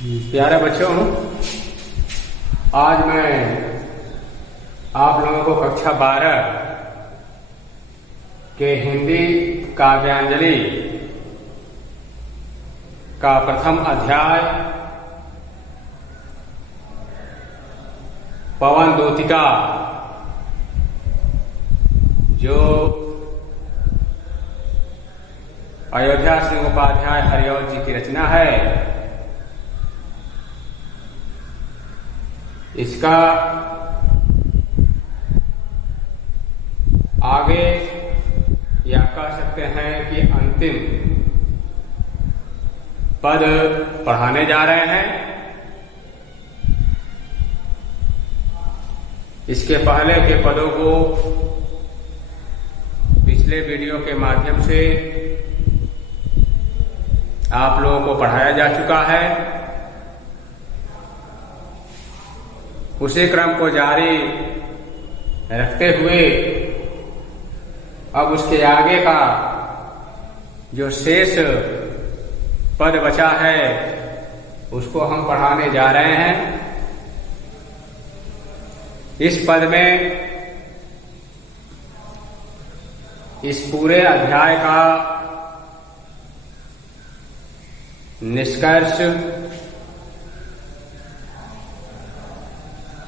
प्यारे बच्चों, आज मैं आप लोगों को कक्षा 12 के हिंदी काव्यांजलि का प्रथम अध्याय पवन दूतिका, जो अयोध्या सिंह उपाध्याय हरिऔध जी की रचना है, इसका आगे या कह सकते हैं कि अंतिम पद पढ़ाने जा रहे हैं। इसके पहले के पदों को पिछले वीडियो के माध्यम से आप लोगों को पढ़ाया जा चुका है। उसी क्रम को जारी रखते हुए अब उसके आगे का जो शेष पद बचा है उसको हम पढ़ाने जा रहे हैं। इस पद में इस पूरे अध्याय का निष्कर्ष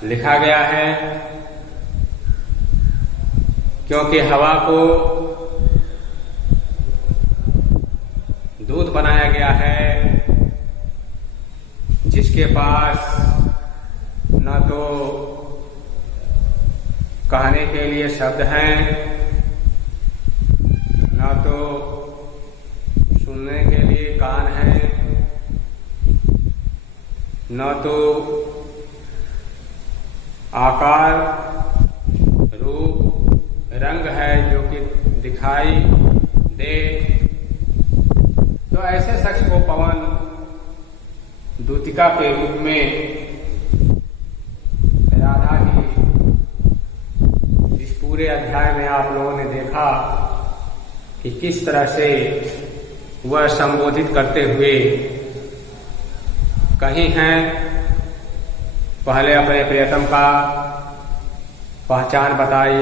लिखा गया है, क्योंकि हवा को दूत बनाया गया है, जिसके पास न तो कहने के लिए शब्द हैं, न तो सुनने के लिए कान हैं, न तो आकार, रूप, रंग है जो कि दिखाई दे। तो ऐसे शख्स को पवन दूतिका के रूप में राधा की इस पूरे अध्याय में आप लोगों ने देखा कि किस तरह से वह संबोधित करते हुए कहीं हैं। पहले अपने प्रियतम का पहचान बताई,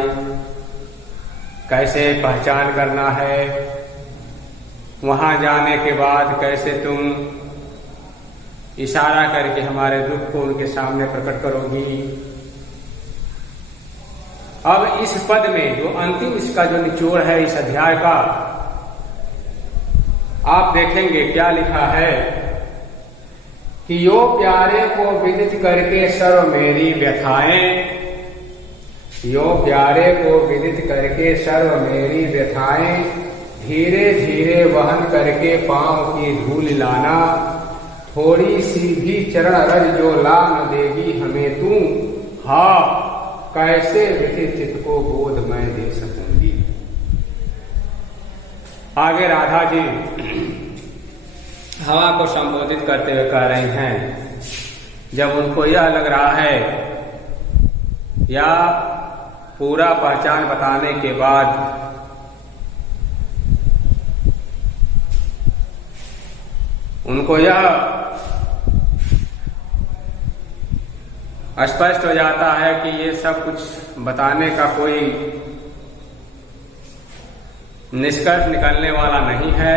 कैसे पहचान करना है, वहां जाने के बाद कैसे तुम इशारा करके हमारे दुख को उनके सामने प्रकट करोगी। अब इस पद में जो अंतिम इसका जो निचोड़ है इस अध्याय का, आप देखेंगे क्या लिखा है कि यो प्यारे को विदित करके सर्व मेरी व्यथाएं, यो प्यारे को विदित करके सर्व मेरी व्यथाएं, धीरे धीरे वहन करके पांव की धूल लाना, थोड़ी सी भी चरण रज जो ला न देगी हमें तू, हाँ कैसे व्यथित चित्त को बोध मैं दे सकूंगी। आगे राधा जी हवा को संबोधित करते हुए कह रही हैं, जब उनको यह लग रहा है या पूरा पहचान बताने के बाद उनको यह स्पष्ट हो जाता है कि ये सब कुछ बताने का कोई निष्कर्ष निकलने वाला नहीं है,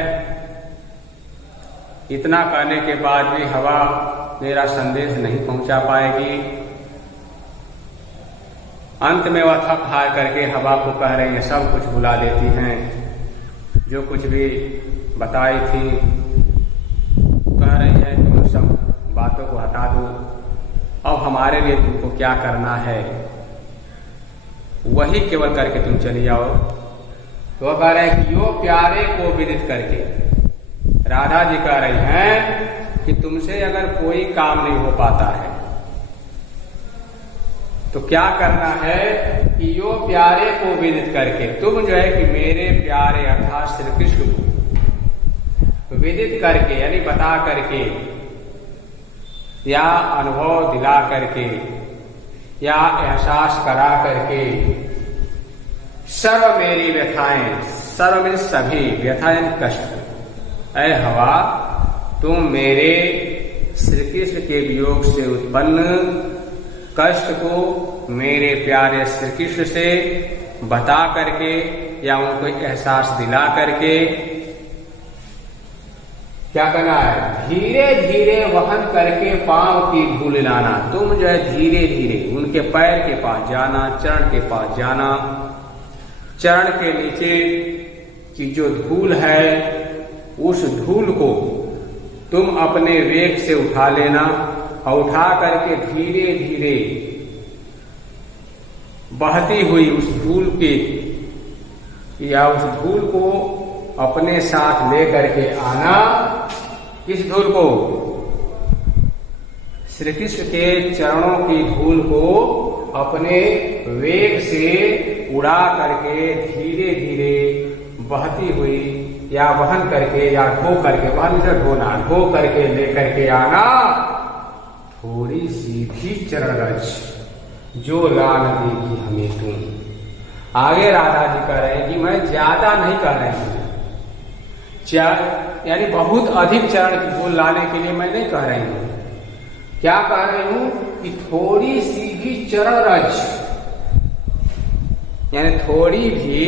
इतना कहने के बाद भी हवा मेरा संदेश नहीं पहुंचा पाएगी। अंत में वह थक हार करके हवा को कह रही है, सब कुछ भुला देती हैं, जो कुछ भी बताई थी कह रही है कि उन सब बातों को हटा दो, अब हमारे लिए तुमको क्या करना है वही केवल करके तुम चली जाओ। तो वह कह रहे हैं कि यो प्यारे को विदित करके, राधा जी कह रही हैं कि तुमसे अगर कोई काम नहीं हो पाता है तो क्या करना है कि यो प्यारे को विदित करके, तुम जो है कि मेरे प्यारे अर्थात श्री कृष्ण को विदित करके यानी बता करके या अनुभव दिला करके या एहसास करा करके सर्व मेरी व्यथाएं, सर्व में सभी व्यथाएं कष्ट, ऐ हवा तुम मेरे श्री कृष्ण के वियोग से उत्पन्न कष्ट को मेरे प्यारे श्री कृष्ण से बता करके या उनको एहसास दिला करके क्या करना है, धीरे धीरे वहन करके पांव की धूल लाना। तुम जो है धीरे धीरे उनके पैर के पास जाना, चरण के पास जाना, चरण के नीचे की जो धूल है उस धूल को तुम अपने वेग से उठा लेना और उठा करके धीरे धीरे बहती हुई उस धूल के या उस धूल को अपने साथ लेकर के आना। किस धूल को? श्री कृष्ण के चरणों की धूल को अपने वेग से उड़ा करके धीरे धीरे बहती हुई या वहन करके या ढो करके, वहन से ढोना, ढो करके लेकर के आना। थोड़ी सीधी चरण रज जो ला न देगी हमें तुम। आगे राधा जी कह रहे हैं कि मैं ज्यादा नहीं कह रही हूं, यानी बहुत अधिक चरण की धूल लाने के लिए मैं नहीं कह रही हूं। क्या कह रही हूं कि थोड़ी सी भी चरण रज, यानी थोड़ी भी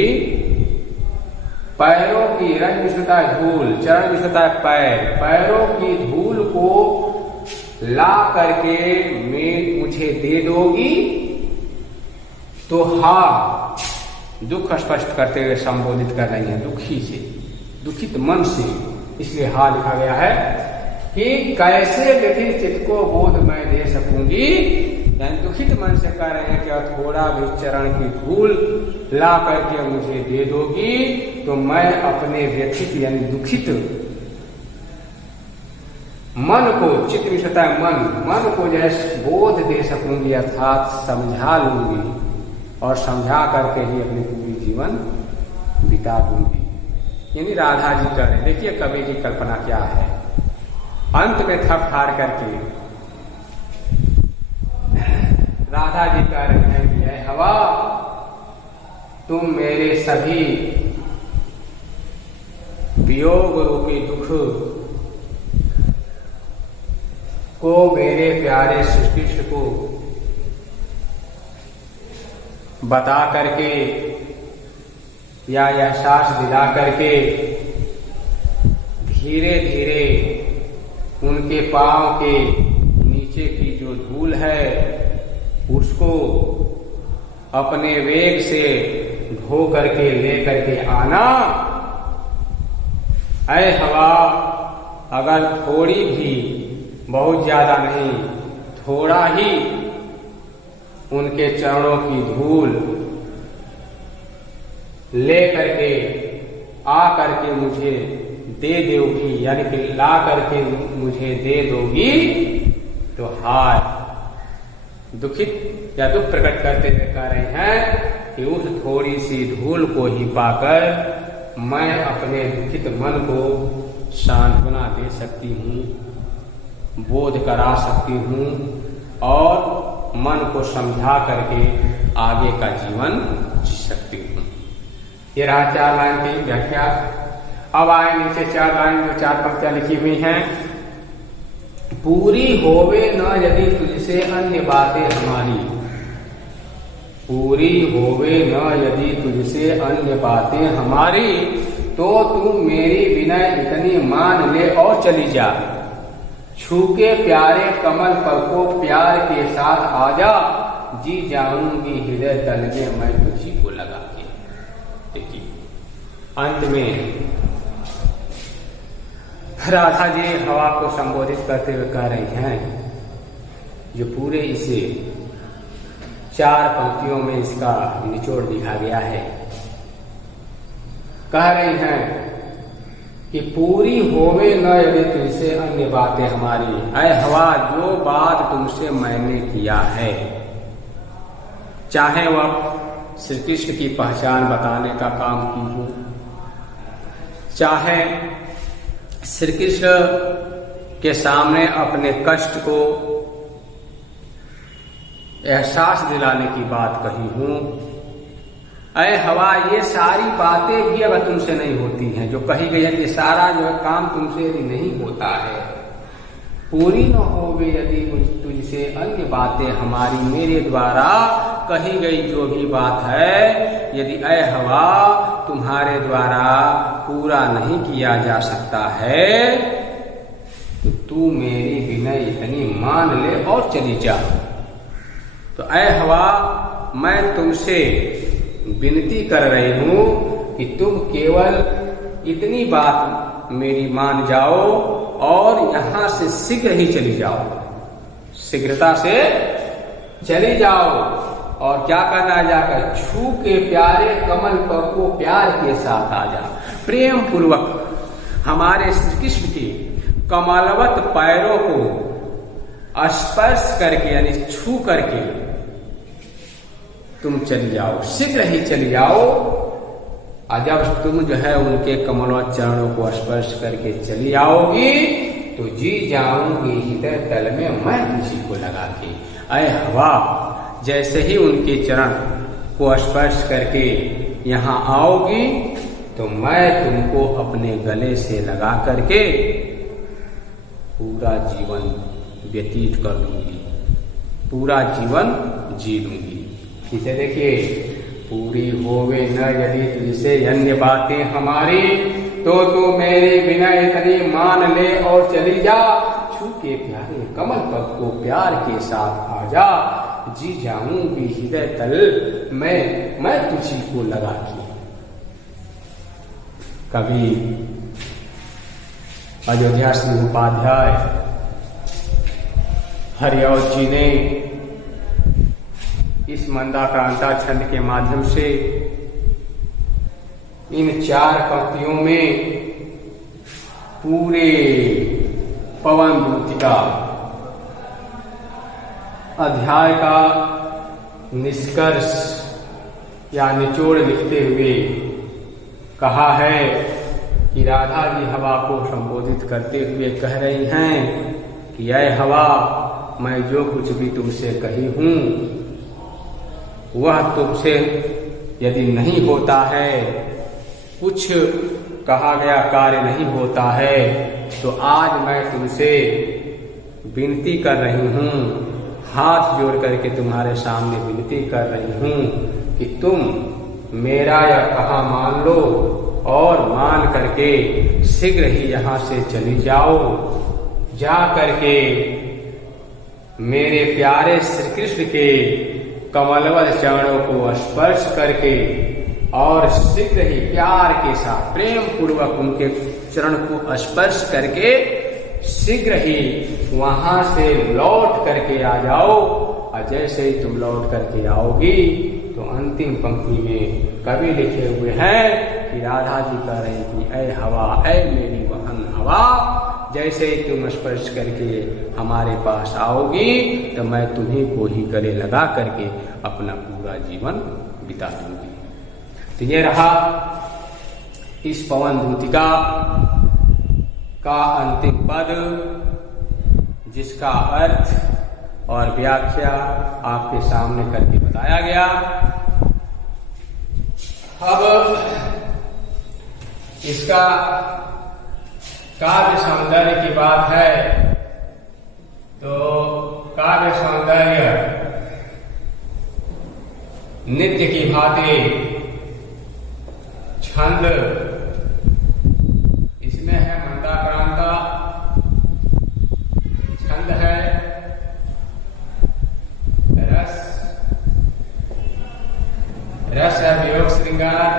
पैरों की रज मिश्रता धूल, चरण मिश्रता पैर, पैरों की धूल को ला करके मुझे दे दोगी तो हाँ, दुख स्पष्ट करते हुए संबोधित कर रही है, दुखी से, दुखित मन से। इसलिए हा लिखा गया है कि कैसे व्यथित चित्त को बोध मैं दे सकूंगी, यानी दुखित मन से कह रहे हैं कि थोड़ा भी चरण की धूल ला करके मुझे दे दोगी तो मैं अपने व्यथित यानी दुखित मन को, चित्त मिश्रता मन को जैसे बोध दे सकूंगी, अर्थात समझा लूंगी और समझा करके ही अपनी पूरी जीवन बिता दूंगी। यानी राधा जी कर रहे, देखिए कवि की कल्पना क्या है। अंत में थक हार करके राधा जी कह रहे हैं कि ऐ हवा, तुम मेरे सभी वियोग रूपी दुख को मेरे प्यारे श्री कृष्ण को बता करके या एहसास दिला करके धीरे धीरे उनके पांव के नीचे की जो धूल है उसको अपने वेग से ढो करके ले करके आना। ऐ हवा, अगर थोड़ी भी, बहुत ज्यादा नहीं, थोड़ा ही उनके चरणों की धूल ले करके आ करके मुझे दे दोगी, यानी कि ला करके मुझे दे दोगी तो हाय, दुखित या दुख प्रकट करते हुए कह रहे हैं कि उस थोड़ी सी धूल को ही पाकर मैं अपने दुखित मन को सांत्वना दे सकती हूँ, बोध करा सकती हूँ और मन को समझा करके आगे का जीवन जी सकती हूँ। ये रहा 4 लाइन की व्याख्या। अब आए नीचे 4 लाइन जो 4 पंक्तियां लिखी हुई हैं। पूरी होवे न यदि तुझसे अन्य बातें हमारी, पूरी होवे न यदि तुझसे अन्य बातें हमारी, तो तू मेरी विनय इतनी मान ले और चली जा। छूके प्यारे कमल पर को प्यार के साथ आजा, जी जाऊंगी हृदय तल में मैं तुझी को लगा के। देखिए अंत में राधा जी हवा को संबोधित करते हुए कह रही हैं, जो पूरे इसे 4 पंक्तियों में इसका निचोड़ दिखा गया है। कह रही हैं कि पूरी होवे न यदि तुझसे अन्य बातें हमारी, ऐ हवा, जो बात तुमसे मैंने किया है, चाहे वह श्री कृष्ण की पहचान बताने का काम की हो, चाहे श्री कृष्ण के सामने अपने कष्ट को एहसास दिलाने की बात कही हूं, ऐ हवा, ये सारी बातें भी अगर तुमसे नहीं होती हैं, जो कही गई है कि सारा जो है काम तुमसे यदि नहीं होता है, पूरी न होवे यदि तुझसे अन्य बातें हमारी, मेरे द्वारा कही गई जो भी बात है यदि ऐ हवा तुम्हारे द्वारा पूरा नहीं किया जा सकता है तो तू मेरी विनय इतनी मान ले और चली जा। तो ऐ हवा मैं तुमसे विनती कर रही हूं कि तुम केवल इतनी बात मेरी मान जाओ और यहां से शीघ्र ही चली जाओ, शीघ्रता से चली जाओ। और क्या करना है, जाकर छू के प्यारे कमल पर को प्यार के साथ आ जा, प्रेम पूर्वक हमारे श्री कृष्ण के कमलवत पैरों को स्पर्श करके यानी छू करके तुम चली जाओ, शीघ्र ही चली जाओ। और जब तुम जो है उनके कमलवत चरणों को स्पर्श करके चली आओगी तो जी जाऊंगी हृदय तल में मैं तुझी को लगा के। ऐ हवा जैसे ही उनके चरण को स्पर्श करके यहाँ आओगी तो मैं तुमको अपने गले से लगा करके पूरा जीवन व्यतीत कर दूंगी, पूरा जीवन जी लूंगी। इसे देखिए, पूरी होवे न यदि तुझसे अन्य बातें हमारी तो तू मेरी विनय इतनी मान ले और चली जा। छू के प्यारे कमल पग को प्यार के साथ आ जा, जी जाऊंगी हृदय तल मैं तुझी को लगा के। कभी अयोध्या सिंह उपाध्याय हरिऔध जी ने इस मंदाक्रांता छंद के माध्यम से इन 4 पंक्तियों में पूरे पवन दूतिका अध्याय का निष्कर्ष या निचोड़ लिखते हुए कहा है कि राधा जी हवा को संबोधित करते हुए कह रही हैं कि ऐ हवा मैं जो कुछ भी तुमसे कही हूं वह तुमसे यदि नहीं होता है, कुछ कहा गया कार्य नहीं होता है तो आज मैं तुमसे विनती कर रही हूं, हाथ जोड़ करके तुम्हारे सामने विनती कर रही हूं कि तुम मेरा यह कहा मान लो और मान करके शीघ्र ही यहां से चली जाओ। जा करके मेरे प्यारे श्री कृष्ण के कमलवत चरणों को स्पर्श करके और शीघ्र ही प्यार के साथ प्रेम पूर्वक उनके चरण को स्पर्श करके शीघ्र ही वहां से लौट करके आ जाओ। और जैसे ही तुम लौट करके आओगी तो अंतिम पंक्ति में कवि लिखे हुए हैं कि राधा जी कह रही कि ऐ हवा, ऐ मेरी बहन हवा, जैसे ही तुम स्पर्श करके हमारे पास आओगी तो मैं तुम्ही को ही गले लगा करके अपना पूरा जीवन बिता दूंगी। तो ये रहा इस पवन दूतिका का अंतिम पद, जिसका अर्थ और व्याख्या आपके सामने करके बताया गया। अब इसका काव्य सौंदर्य की बात है तो काव्य सौंदर्य नित्य की भांति छंद इसमें है, मंदाक्रांता छंद है, रस है वियोग श्रृंगार,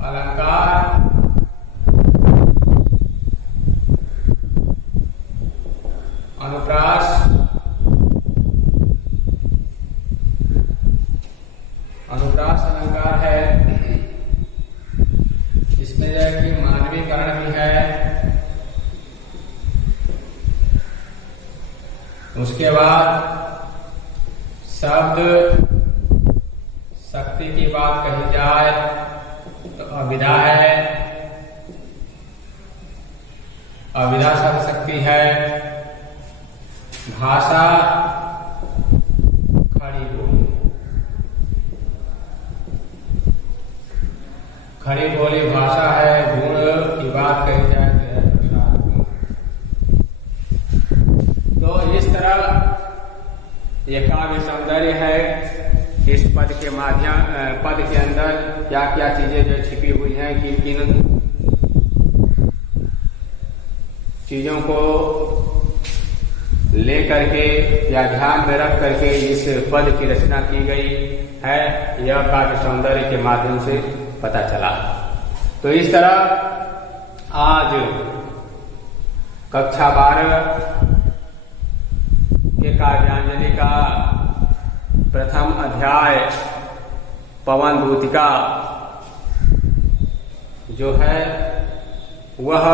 अलंकार, अनुप्रास, अनुप्रास अलंकार है। इसमें जो है कि मानवीकरण भी है। उसके बाद शब्द शक्ति की बात कही जाए तो अविधा है, अविधा शब्द शक्ति है। भाषा खड़ी बोली, खड़ी बोली भाषा है। गुण की ये काव्य सौंदर्य है। इस पद के अंदर क्या क्या चीजें जो छिपी हुई हैं, किन किन चीजों को ले करके या ध्यान में रख करके इस पद की रचना की गई है, यह काव्य सौंदर्य के माध्यम से पता चला। तो इस तरह आज कक्षा 12 के काव्यांजलि का प्रथम अध्याय पवन दूतिका जो है वह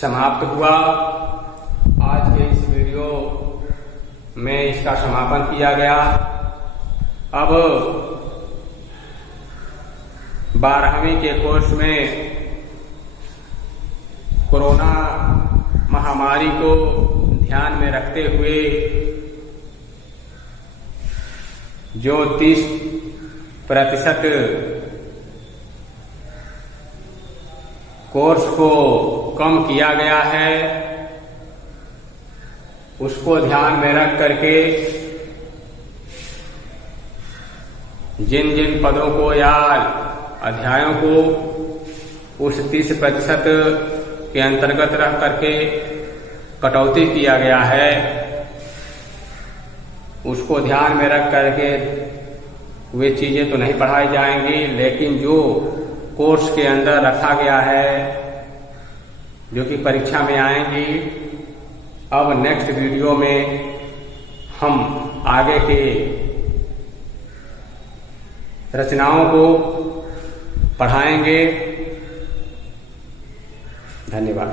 समाप्त हुआ। आज के इस वीडियो में इसका समापन किया गया। अब 12वीं के कोर्स में कोरोना महामारी को ध्यान में रखते हुए जो 30% कोर्स को कम किया गया है, उसको ध्यान में रख करके जिन जिन पदों को या अध्यायों को उस 30% के अंतर्गत रख करके कटौती किया गया है, उसको ध्यान में रख करके वे चीजें तो नहीं पढ़ाई जाएंगी, लेकिन जो कोर्स के अंदर रखा गया है जो कि परीक्षा में आएंगी, अब नेक्स्ट वीडियो में हम आगे के रचनाओं को पढ़ाएंगे। धन्यवाद।